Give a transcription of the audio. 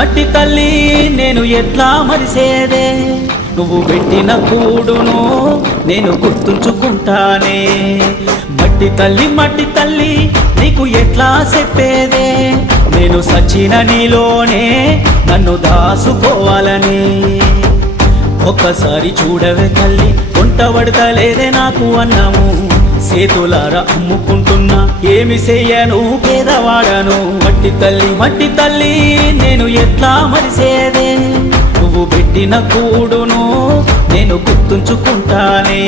మట్టి తల్లి నేను ఎట్లా మరిసేదే, నువ్వు పెట్టిన కూడును నేను గుర్తుంచుకుంటానే. మట్టి తల్లి నీకు ఎట్లా చెప్పేదే, నేను సచిన నీలోనే నన్ను దాసుకోవాలని. ఒక్కసారి చూడవే తల్లి, వంట పడతలేదే నాకు అన్నము, చేతులారా అమ్ముకుంటున్నా ఏమి చెయ్యను పేదవాడను. మట్టి తల్లి నేను ఎట్లా మరిసేదే, నువ్వు పెట్టిన కూడును నేను గుర్తుంచుకుంటానే.